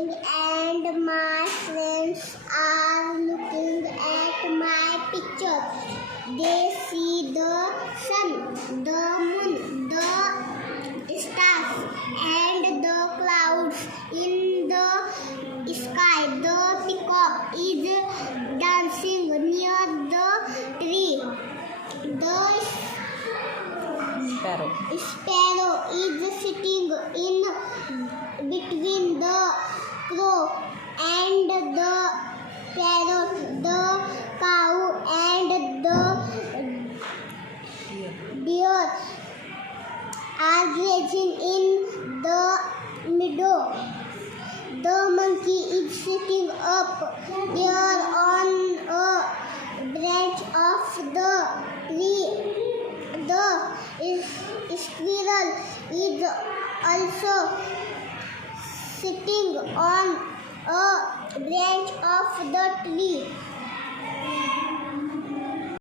sitting and my friends are looking at my picture. They see the sun, the moon, the stars, and the clouds in the sky. The peacock is dancing near the tree. The sparrow is sitting in between the crow and the parrot. The cow and the deer are grazing in the meadow. The monkey is sitting up there on a branch of the tree. The squirrel is also sitting on a branch of the tree.